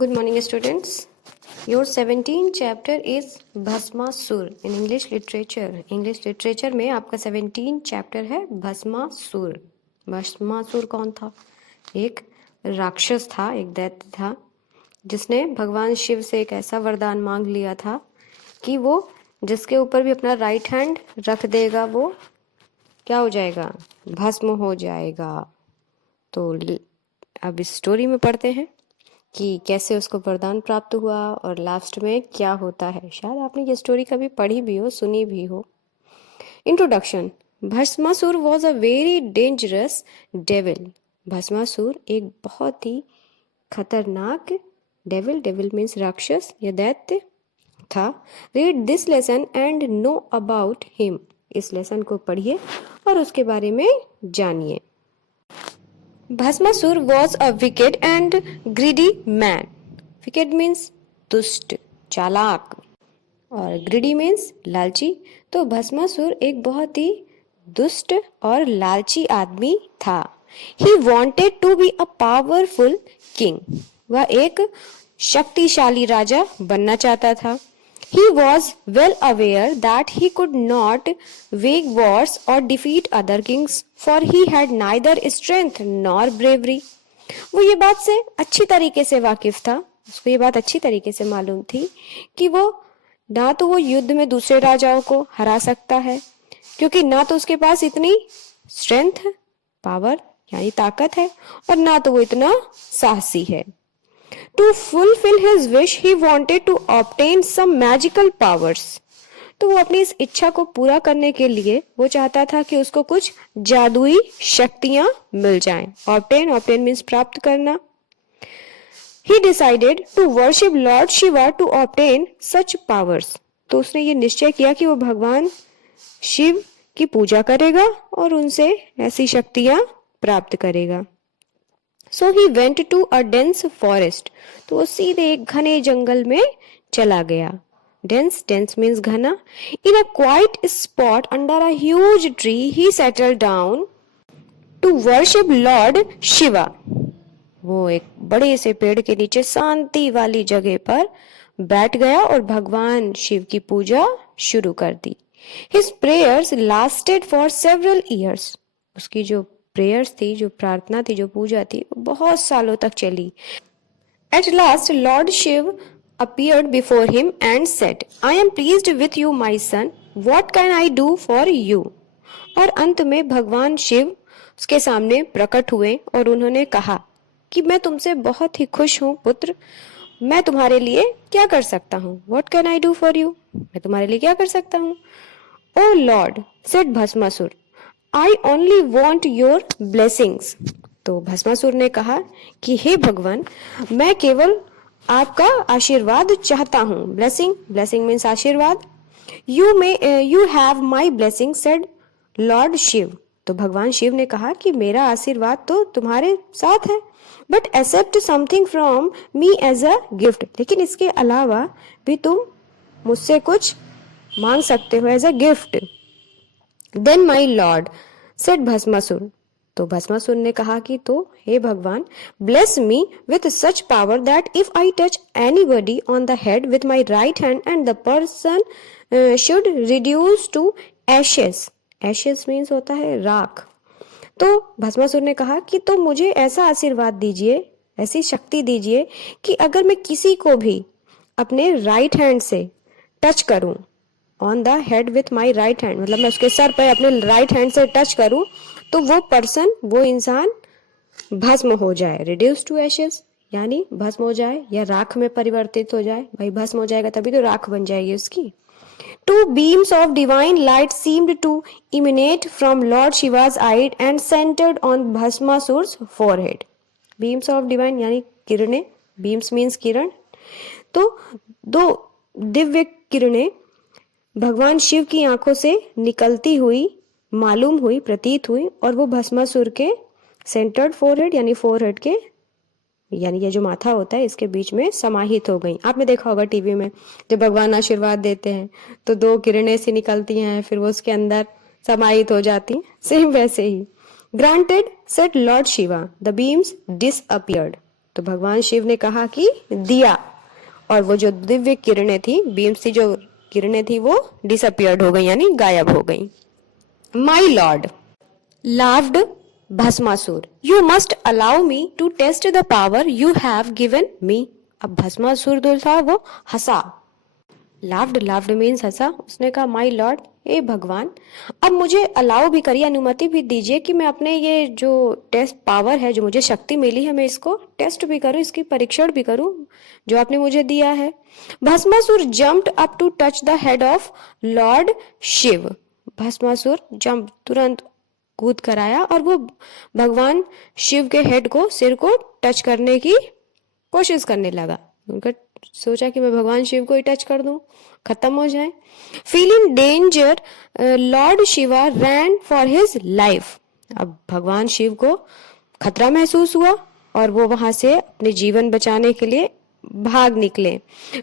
Good morning, students. Your 17th chapter is Bhasmasur in English literature. English literature में आपका 17th chapter है भस्मासुर. भस्मासुर कौन था? एक राक्षस था, एक दैत्य था, जिसने भगवान शिव से एक ऐसा वरदान मांग लिया था कि वो जिसके ऊपर भी अपना राइट हैंड रख देगा वो क्या हो जाएगा? भस्म हो जाएगा. तो अब इस स्टोरी में पढ़ते हैं कि कैसे उसको वरदान प्राप्त हुआ और लास्ट में क्या होता है. शायद आपने ये स्टोरी कभी पढ़ी भी हो, सुनी भी हो. Introduction. Bhasmasur was a very dangerous devil. Bhasmasur एक बहुत ही खतरनाक डेविल, डेविल मीन्स राक्षस या दैत्य था. Read this lesson and know about him. इस लेसन को पढ़िए और उसके बारे में जानिए. Bhasmasur was a wicked and greedy man. Wicked means दुष्ट, चालाक, और greedy means लालची. तो भस्मासुर एक बहुत ही दुष्ट और लालची आदमी था. He wanted to be a powerful king. वह एक शक्तिशाली राजा बनना चाहता था. He was well aware that he could not wage wars or defeat other kings, for he had neither strength nor bravery. वो ये बात से अच्छी तरीके से वाकिफ था. उसको ये बात अच्छी तरीके से मालूम थी कि वो ना तो वो युद्ध में दूसरे राजाओं को हरा सकता है, क्योंकि ना तो उसके पास इतनी स्ट्रेंथ, पावर यानी ताकत है, और ना तो वो इतना साहसी है. To fulfill his wish, he wanted to obtain some magical powers. तो वो अपनी इस इच्छा को पूरा करने के लिए वो चाहता था कि उसको कुछ जादुई शक्तियां मिल जाएं. Obtain means प्राप्त करना. He decided to worship Lord Shiva to obtain such powers. तो उसने ये निश्चय किया कि वो भगवान शिव की पूजा करेगा और उनसे ऐसी शक्तियां प्राप्त करेगा. So he went to a dense forest. तो वो सीधे एक घने जंगल में चला गया. Dense means घना. In a quiet spot under a huge tree, he settled down to worship Lord Shiva. वो एक बड़े से पेड़ के नीचे शांति वाली जगह पर बैठ गया और भगवान शिव की पूजा शुरू कर दी. His prayers lasted for several years. उसकी जो प्रेयर्स थी, जो प्रार्थना थी, जो पूजा थी, बहुत सालों तक चली. At last Lord Shiv appeared before him and said, I am pleased with you, my son. What can I do for you? और अंत में भगवान शिव उसके सामने प्रकट हुए और उन्होंने कहा कि मैं तुमसे बहुत ही खुश हूँ पुत्र, मैं तुम्हारे लिए क्या कर सकता हूँ. What can I do for you? मैं तुम्हारे लिए क्या कर सकता हूँ. Oh Lord, said Bhasmasur, I only want your blessings. तो भस्मासुर ने कहा कि हे भगवान, मैं केवल आपका आशीर्वाद चाहता हूँ. Blessing means आशीर्वाद. You have my blessing, said Lord Shiv. तो भगवान शिव ने कहा कि मेरा आशीर्वाद तो तुम्हारे साथ है, but accept something from me as a gift. लेकिन इसके अलावा भी तुम मुझसे कुछ मांग सकते हो as a gift. Then my lord, said Bhasmasur. तो भस्मासुर ने कहा कि तो हे भगवान, bless me with such power that if I touch anybody on the head with my right hand and the person should reduce to ashes. Ashes means होता है राख. तो भस्मासुर ने कहा कि तो मुझे ऐसा आशीर्वाद दीजिए, ऐसी शक्ति दीजिए कि अगर मैं किसी को भी अपने राइट हैंड से टच करूं, on the head with my right hand, मतलब मैं उसके सर पर अपने राइट हैंड से टच करूं तो वो पर्सन, वो इंसान भस्म हो जाए. रिड्यूस टू एशेस यानी भस्म हो जाए या राख में परिवर्तित हो जाए. भाई भस्म हो जाएगा तभी तो राख बन जाएगी उसकी. Two beams of divine light seemed to emanate from Lord Shiva's eye and centered on Bhasmasur's forehead. Beams of divine यानी किरणें. Beams means किरण. तो दो दिव्य किरणें भगवान शिव की आंखों से निकलती हुई मालूम हुई, प्रतीत हुई, और वो भस्मासुर के सेंटर्ड फोरहेड यानी फोरहेड के, यानी ये जो माथा होता है इसके बीच में समाहित हो गई. आपने देखा होगा टीवी में जब भगवान आशीर्वाद देते हैं तो दो किरणें सी निकलती हैं, फिर वो उसके अंदर समाहित हो जाती हैं. सेम वैसे ही. Granted, said lord Shiva. The beams disappeared. तो भगवान शिव ने कहा कि दिया, और वो जो दिव्य किरणें थी, बीम्स थी, जो किरणें थी वो डिसअपियर्ड हो गई, यानी गायब हो गई। My lord laughed Bhasmasur, you must allow me to test the power you have given me. अब भस्मासुर जो था वो हंसा, लाफ्ड मीन्स हंसा। उसने कहा माई लॉर्ड, ए भगवान, अब मुझे अलाउ भी करिए, अनुमति भी दीजिए कि मैं अपने ये जो टेस्ट पावर है, जो मुझे शक्ति मिली है, मैं इसको टेस्ट भी करूं, इसकी परीक्षण भी करूं जो आपने मुझे दिया है। Bhasmasur jumped up to touch the head of lord Shiv. Bhasmasur jump, तुरंत कूद कर आया और वो भगवान शिव के हेड को, सिर को टच करने की कोशिश करने लगा। उनका सोचा कि मैं भगवान शिव को ही टच कर दूं, खत्म हो जाए। Feeling danger Lord Shiva rain for his life. अब भगवान शिव को खतरा महसूस हुआ और वो वहां से अपने जीवन बचाने के लिए भाग निकले।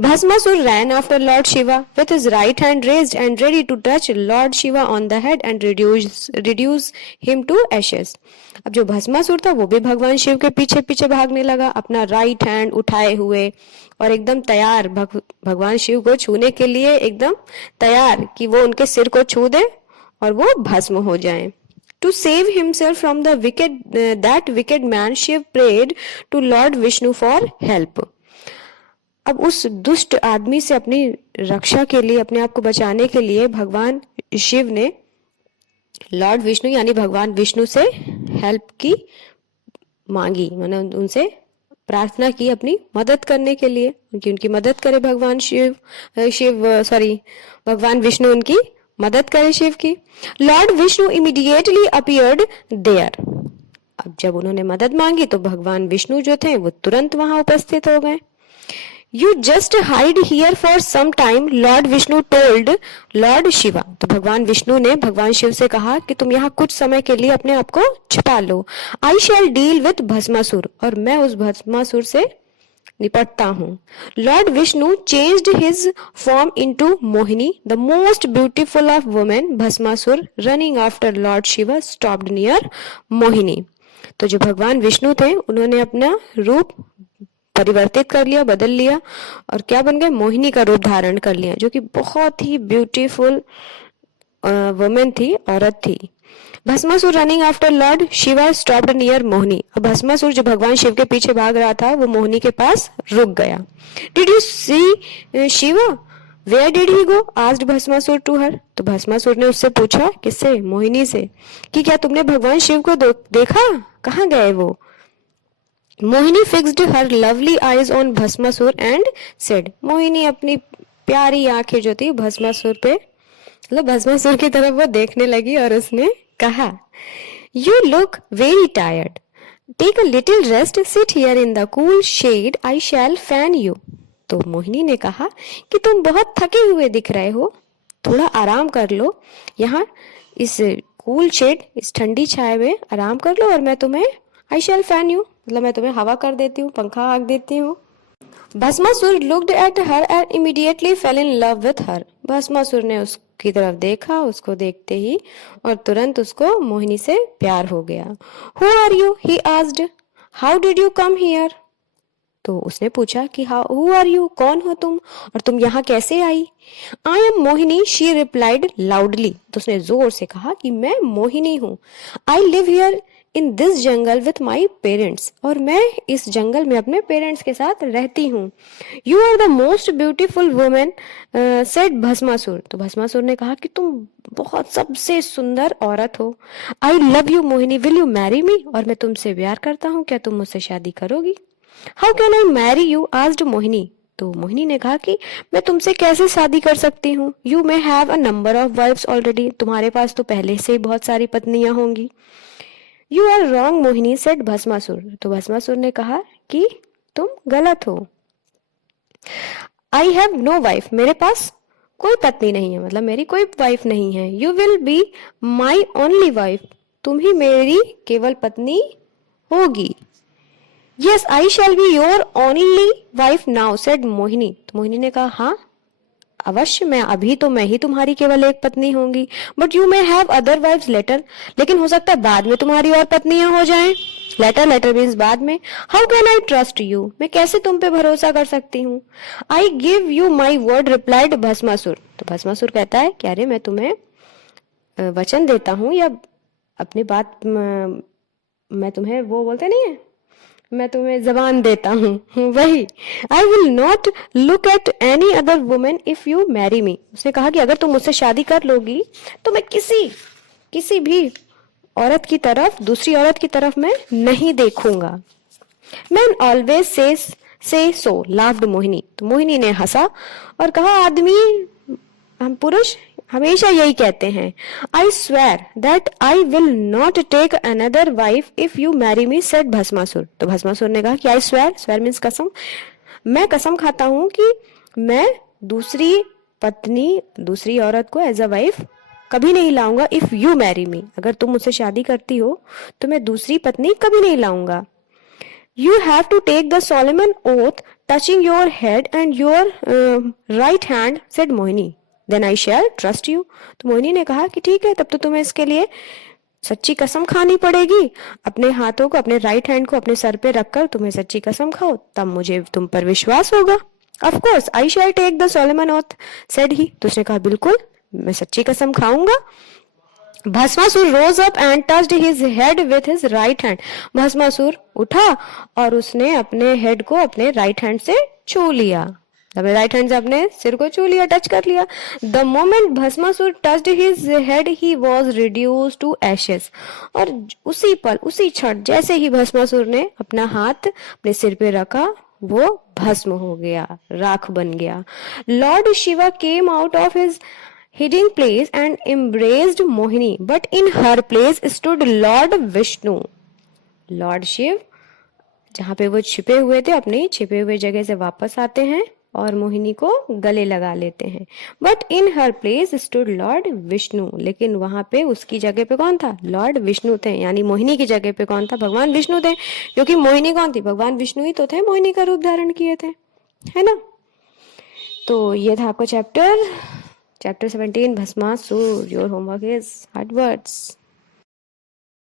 Bhasmasur ran after Lord Shiva with his right hand raised and ready to touch Lord Shiva on the head and reduce him to ashes. अब जो भस्मासुर था वो भी भगवान शिव के पीछे पीछे भागने लगा, अपना राइट हैंड उठाए हुए और एकदम तैयार, भगवान शिव को छूने के लिए एकदम तैयार कि वो उनके सिर को छू दे और वो भस्म हो जाए। To save himself from the that wicked man, Shiv prayed to Lord Vishnu for help. अब उस दुष्ट आदमी से अपनी रक्षा के लिए, अपने आप को बचाने के लिए भगवान शिव ने लॉर्ड विष्णु यानी भगवान विष्णु से हेल्प की मांगी, मैंने उनसे प्रार्थना की अपनी मदद करने के लिए, उनकी मदद करे भगवान भगवान विष्णु उनकी मदद करे शिव की। Lord Vishnu immediately appeared there. अब जब उन्होंने मदद मांगी तो भगवान विष्णु जो थे वो तुरंत वहां उपस्थित हो गए। You just hide here for some time, Lord Vishnu told Lord Shiva. तो भगवान विष्णु ने भगवान शिव से कहा कि तुम यहाँ कुछ समय के लिए अपने आप को छिपा लो। I shall deal with Bhasmasur, और मैं उस भस्मासुर से निपटता हूँ। Lord Vishnu changed his form into Mohini, the most beautiful of women. Bhasmasur running after Lord Shiva stopped near Mohini. तो जो भगवान विष्णु थे उन्होंने अपना रूप परिवर्तित कर लिया, बदल लिया और क्या बन गए, मोहिनी का रूप धारण कर लिया, जो कि बहुत ही ब्यूटीफुल वुमेन थी, औरत थी। Bhasmasur running after Lord Shiva stopped near Mohini. अब भस्मासुर जो भगवान शिव के पीछे भाग रहा था वो मोहिनी के पास रुक गया। Did you see Shiva, where did he go, asked Bhasmasur to her. तो भस्मासुर ने उससे पूछा, किससे, मोहिनी से, कि क्या तुमने भगवान शिव को देखा, कहाँ गए वो। Mohini fixed her lovely eyes on Bhasmasur and said. Mohini अपनी प्यारी आंखें जो थी भस्मासुर पे, मतलब भस्मासुर की तरफ वो देखने लगी और उसने कहा, you look very tired, take a little rest, sit here in the cool shade, I shall fan you. तो मोहिनी ने कहा कि तुम बहुत थके हुए दिख रहे हो, थोड़ा आराम कर लो, यहाँ इस कूल शेड, इस ठंडी छाए में आराम कर लो और मैं तुम्हें आई शैल फैन यू, मतलब मैं तुम्हें हवा कर देती हूँ, पंखा हाँक देती हूँ। Bhasmasur looked at her and immediately fail in love with her. Bhasmasur ने उसकी तरफ देखा, उसको देखते ही और तुरंत उसको मोहिनी से प्यार हो गया। Who are you, he asked, how did you come here. तो उसने पूछा कि हु आर यू, कौन हो तुम और तुम यहाँ कैसे आई। I am Mohini, she replied loudly. तो उसने जोर से कहा कि मैं मोहिनी हूँ। I live here in this jungle with my parents, और मैं इस जंगल में अपने पेरेंट्स के साथ रहती हूँ। You are the most beautiful women said Bhasmasur. तो भस्मासुर ने कहा कि तुम बहुत सबसे सुंदर औरत हो। I love you Mohini, will you marry मी, और मैं तुमसे प्यार करता हूँ, क्या तुम मुझसे शादी करोगी। How can I marry you, asked Mohini. तो मोहिनी ने कहा कि मैं तुमसे कैसे शादी कर सकती हूँ। You may have a number of wifes already, तुम्हारे पास तो पहले से ही बहुत सारी पत्नियां होंगी। You are wrong Mohini said Bhasmasur. तो भस्मासुर ने कहा कि तुम गलत हो। आई हैव नो वाइफ, मेरे पास कोई पत्नी नहीं है, मतलब मेरी कोई वाइफ नहीं है। You will be my only wife, तुम ही मेरी केवल पत्नी होगी। Yes I shall be your only wife now said Mohini. तो मोहिनी ने कहा हाँ अवश्य, मैं ही तुम्हारी केवल एक पत्नी होंगी। But you may have other wifes later, लेकिन हो सकता है बाद में तुम्हारी और पत्नियां हो जाएं। लेटर, लेटर मीन्स बाद में। How can I trust you, मैं कैसे तुम पे भरोसा कर सकती हूँ। I give you my word, replied Bhasmasur. तो भस्मासुर कहता है कि अरे मैं तुम्हें वचन देता हूँ, या अपनी बात मैं तुम्हें वो बोलते नहीं है, मैं तुम्हें जबान देता हूँ वही। आई will not look at any other women if you marry मी। उसने कहा कि अगर तुम मुझसे शादी कर लोगी तो मैं किसी भी औरत की तरफ, दूसरी औरत की तरफ मैं नहीं देखूंगा। मैन ऑलवेज से सो, लाफ्ड मोहिनी। तो मोहिनी ने हंसा और कहा आदमी, हम पुरुष हमेशा यही कहते हैं। I swear that I will not take another wife if you marry me, said Bhasmasur. तो भस्मासुर ने कहा कि आई स्वेर, स्वेर मीन्स कसम, मैं कसम खाता हूं कि मैं दूसरी पत्नी, दूसरी औरत को एज अ वाइफ कभी नहीं लाऊंगा। इफ यू मैरी मी, अगर तुम मुझसे शादी करती हो तो मैं दूसरी पत्नी कभी नहीं लाऊंगा। You have to take the solemn oath, touching your head and your right hand, said Mohini. Then I shall trust you. तो मोहिनी ने कहा कि ठीक है, तब तो तुम्हें इसके लिए सच्ची कसम खानी पड़ेगी। अपने हाथों को, अपने राइट हैंड को अपने सर पे रखकर तुम्हें सच्ची कसम खाओ, तब मुझे तुम पर विश्वास होगा। Of course, I shall take the solemn oath, said he. तो उसने कहा बिल्कुल, मैं सच्ची कसम खाऊंगा। Bhasmasur rose up and touched his head with his right hand. Bhasmasur उठा और उसने अपने हेड को अपने राइट हैंड से छू लिया, अपने राइट हैंड से अपने सिर को छू लिया, टच कर लिया। The moment Bhasmasur touched his head he was reduce to ashes. और उसी पल, उसी क्षण जैसे ही भस्मासुर ने अपना हाथ अपने सिर पे रखा, वो भस्म हो गया, राख बन गया। Lord Shiva came out of his hiding place and embraced Mohini, but in her place stood Lord Vishnu. Lord Shiv जहाँ पे वो छिपे हुए थे, अपनी छिपे हुए जगह से वापस आते हैं और मोहिनी को गले लगा लेते हैं। But in her place stood Lord Vishnu, लेकिन वहां पे उसकी जगह पे कौन था, लॉर्ड विष्णु थे। यानी मोहिनी की जगह पे कौन था, भगवान विष्णु थे, क्योंकि मोहिनी कौन थी, भगवान विष्णु ही तो थे, मोहिनी का रूप धारण किए थे, है ना। तो ये था आपका chapter 17, Bhasmasur. Your homework is hard words.